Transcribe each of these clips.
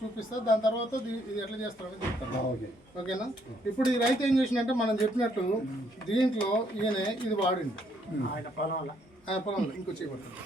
చూపిస్తా, దాని తర్వాత ఇది ఎట్లా చేస్తారని చెప్తాను. ఓకేనా? ఇప్పుడు ఈ రైతు ఏం చేసినట్టే మనం చెప్పినట్టు దీంట్లో ఈయన ఇది వాడిండు ఆయన పొలంలో. ఇంకో చేపట్టండి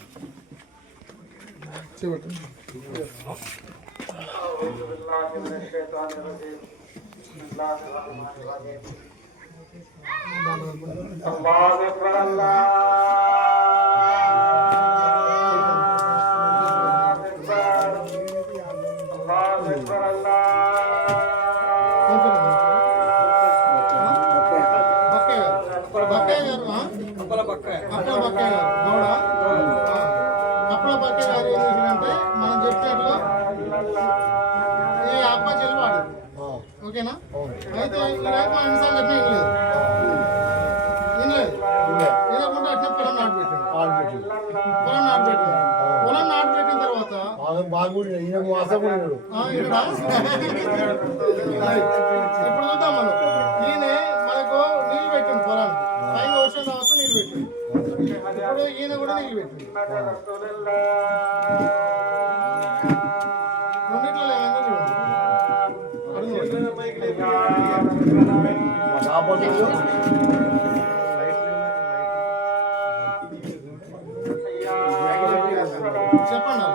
మనం చెప్పేట్లో ఈ అబ్బాయి చెల్లివాడు. ఓకేనా? అయితే ఈ రైతు మనం ఎన్నిసార్లు చెప్పినా వినలేదు వినకుండా అట్లా పొలం నాటుపెట్టింది. పొలం నాటుపెట్టిన తర్వాత ఇప్పుడు చూద్దాం మనం. ఈయన మనకు నీళ్ళు పెట్టింది పొలానికి, పైన వర్షం తర్వాత నీళ్ళు పెట్టింది. ఇప్పుడు ఈయన కూడా నీళ్ళు పెట్టింది. రెండిట్లో ఏమైందో చూడండి. చెప్పండి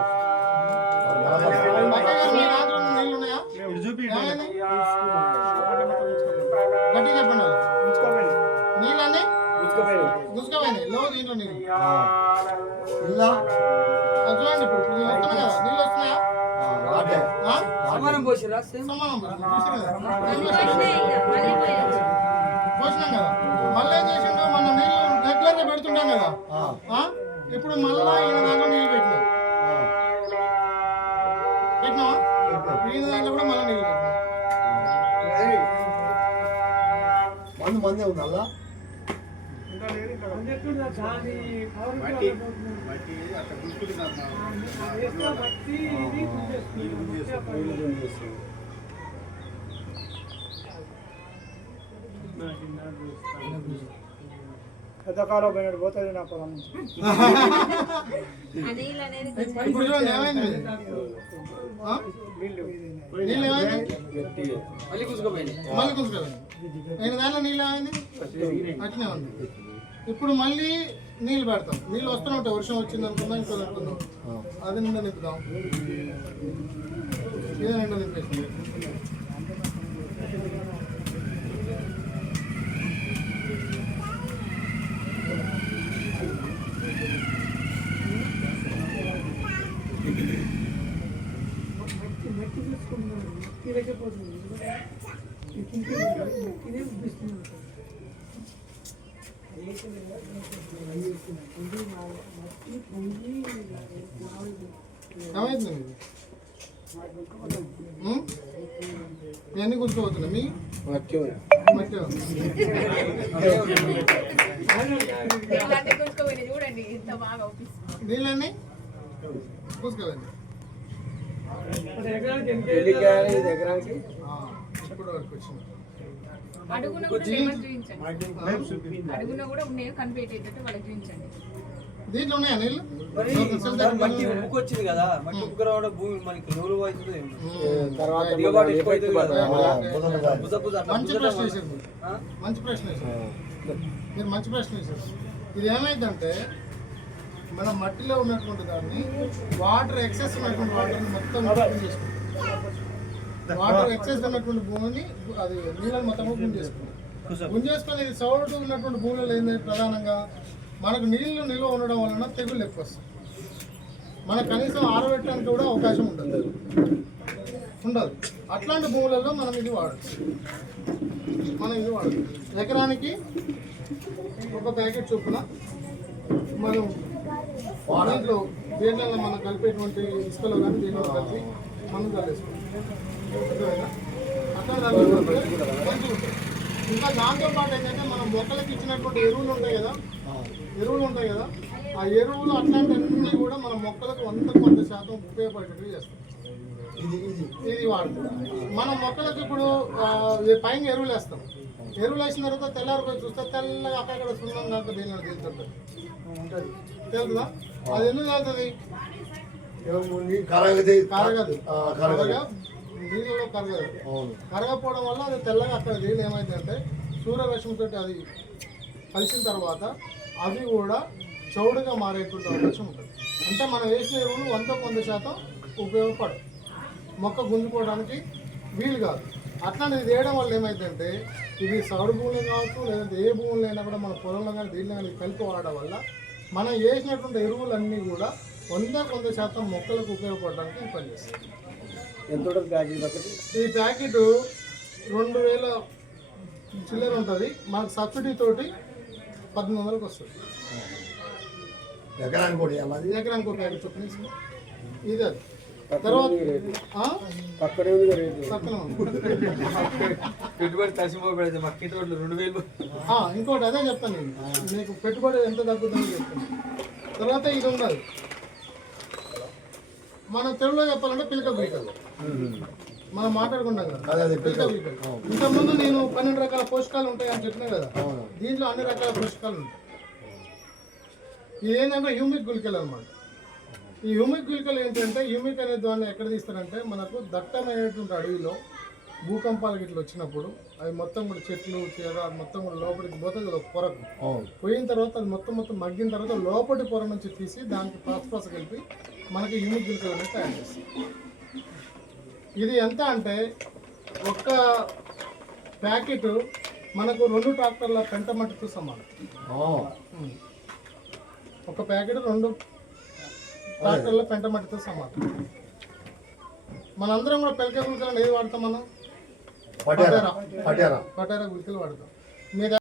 నీళ్ళు ఉన్నాయా? గట్టి చెప్పండి. నీళ్ళన్నీ గుసుకపోయినాయి లో దీంట్లో నీళ్ళు చూడండి. ఇప్పుడు వస్తున్నాయి కదా నీళ్ళు వస్తున్నాయా? పోసినాం కదా. మళ్ళీ ఏం చేసిండు, మనం నీళ్ళు రెగ్యులర్ గా పెడుతుంటాం కదా. ఇప్పుడు మళ్ళా ఈయన దాంట్లో నీళ్ళు పెట్టినావా? ఈయన దాంట్లో కూడా మళ్ళీ నీళ్ళు పెట్టినా. మందే ఉంది అలా పెద్దకాలం పోయినట్టు పోతుంది నా పొలం. ఇప్పుడు చూడండి ఏమైంది, నీళ్ళు ఏమైంది, మళ్ళీ కూసుకోపోయింది. నేను దాంట్లో నీళ్ళు ఏమైంది అట్నే ఉంది. ఇప్పుడు మళ్ళీ నీళ్ళు పెడతాం. నీళ్ళు వస్తూనే ఉంటాయి. వర్షం వచ్చింది అనుకుందాం, ఇంకో అనుకుందాం, అది నిండా నింపుదాం. ఇదే నిండా నింపేసింది. ఎన్ని కూర్చోవచ్చున్నా మీ మట్టి నీళ్ళన్నీ కూసుకోవాలి. ఇప్పుడు వరకు వచ్చింది. దీంట్లో ఉన్నాయా నీళ్ళు? మట్టి ఉప్పు వచ్చింది కదా, మట్టి ఉప్పు రావడం భూమి మనకి నూలు అవుతుంది. మంచి ప్రశ్న మీరు మంచి ప్రశ్న వేశారు. ఇది ఏమైందంటే మన మట్టిలో ఉన్నటువంటి దాన్ని వాటర్ ఎక్సెస్ ఉన్నటువంటి వాటర్ని మొత్తం చేసుకుంటాం. వాటర్ ఎక్సెస్ ఉన్నటువంటి భూమిని అది నీళ్ళని మొత్తం గుంజేసుకొని ఇది సౌడు ఉన్నటువంటి భూములలో ఏంటంటే ప్రధానంగా మనకు నీళ్లు నిల్వ ఉండడం వలన తెగుళ్ళు ఎక్కువ వస్తాయి. మనకు కనీసం ఆరబెట్టడానికి కూడా అవకాశం ఉండదు. అట్లాంటి భూములలో మనం ఇది వాడచ్చు. ఎకరానికి ఒక ప్యాకెట్ చొప్పున మనం దీంట్లో దేంట్లో మనం కలిపేటువంటి ఇసుకలో కానీ దీంట్లో కలిపి మనం కలిపేసుకుంటాం. అట్లా మంచిగా ఉంటుంది. ఇంకా దాంతోపాటు ఏంటంటే మనం మొక్కలకి ఇచ్చినటువంటి ఎరువులు ఉంటాయి కదా, ఆ ఎరువులు అట్లాంటివన్నీ కూడా మన మొక్కలకు 100% ఉపయోగపడేటట్టు చేస్తాం. ఇది వాడుతుంది. మన మొక్కలకు ఇప్పుడు పైన ఎరువులు వేస్తాం. ఎరువులు వేసిన తర్వాత తెల్లారిపోయి చూస్తే తెల్లగా అక్కడ సున్నం దాకా దీనిలో తెలుస్తుంటుంది. తెలుస్తుందా? అది ఎందుకు తెలుస్తుంది? కరగదు కరగదు. కరగా నీళ్ళలో కరగదు. అవును. కరగకపోవడం వల్ల అది తెల్లగా అక్కడ నీళ్ళు ఏమైందంటే సూర్యరశ్మితో అది కలిసిన తర్వాత అవి కూడా చౌడుగా మారేటువంటి అవకాశం ఉంటుంది. అంటే మనం వేసిన ఎరువులు 100% ఉపయోగపడవు, మొక్క గుంజుకోవడానికి వీలు కాదు. అట్లానే ఇది వేయడం వల్ల ఏమైందంటే ఇది సౌడు భూములు కావచ్చు, లేదంటే ఏ భూములు అయినా కూడా మన పొలంలో కానీ దీనిలో కానీ కలిపి వాడడం వల్ల మనం వేసినటువంటి ఎరువులన్నీ కూడా 100% మొక్కలకు ఉపయోగపడడానికి ఇది పనిచేస్తుంది. ఎంత ఉంటుంది ప్యాకేజ్ ఒకటి? ఈ ప్యాకెట్ 2000 చిల్లర ఉంటుంది, మనకు సబ్సిడీ తోటి 1800కి వస్తుంది. ఎకరానికి కూడా అన్నది ఎకరానికి ఒక ప్యాకెట్ చొప్పున ఇస్తాం. ఇది అది తర్వాత పక్కనే ఉంది కదా రేటు. పక్కన ఉంది. పెట్టుబడి తసిపోబెడితే మక్కి తోటలు 2000. ఇంకోటి అదే చెప్తాను నేను మీకు పెట్టుబడి ఎంత తగ్గుతుందని చెప్తాను. తర్వాత ఇది ఉన్నది మన తెలుగులో చెప్పాలంటే పిలక బీటలు మనం మాట్లాడుకుంటాం కదా, పిలక బీటలు. ఇంతకుముందు నేను 12 రకాల పోషకాలు ఉంటాయి అని చెప్పినా కదా, దీంట్లో అన్ని రకాల పోషకాలు ఉంటాయి. ఇది ఏంటంటే హ్యూమిక్ గుళికలు అనమాట. ఈ హ్యూమిక్ గుళికలు ఏంటంటే హ్యూమిక్ అనే దాన్ని ఎక్కడ తీస్తారంటే మనకు దట్టమైనటువంటి అడవిలో భూకంపాలు గిట్ల వచ్చినప్పుడు అవి మొత్తం కూడా చెట్లు చీర అది మొత్తం కూడా లోపలికి పోతుంది కదా, పొరకు పోయిన తర్వాత అది మొత్తం మగ్గిన తర్వాత లోపలి పొర నుంచి తీసి దానికి పాస్పాస్ కలిపి మనకి హ్యూమిక్ గుళికలు అనేది తయారు చేస్తాం. ఇది ఎంత అంటే ఒక్క ప్యాకెట్ మనకు 2 ట్రాక్టర్ల పెంట మట్టితో సమానం. ఒక ప్యాకెట్ 2 ట్రాక్టర్ల పెంట మట్టితో సమానం. మనందరం కూడా పిలక గుళికలు ఏది వాడతాం మనం? పటేరా గుళికలు వాడతాం. మీద